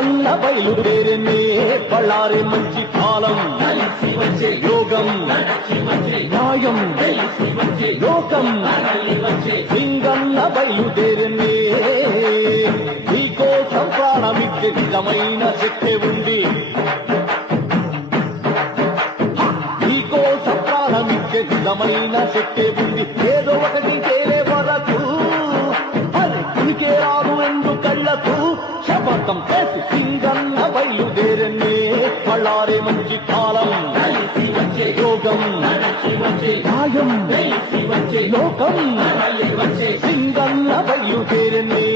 సింగన్న బయలుదేరనే బళ్ళారి మంచి కాలం యోగం న్యాయం లోకం సింగన్న బయలుదేరనే నీకోసం ప్రాణమిచ్చే నిజమైన శక్తి ఉంది నీకోసం ప్రాణమిచ్చే నిజమైన శక్తి ఉంది ఏదో ఒకటి తేలే వరకు ఉనికే రాదు ఎందు కళ్ళకు శపథం చేసి సింగన్న బయలుదేరనే బళ్ళారే మంచి కాలం యోగం న్యాయం లోకం సింగన్న బయలుదేరనే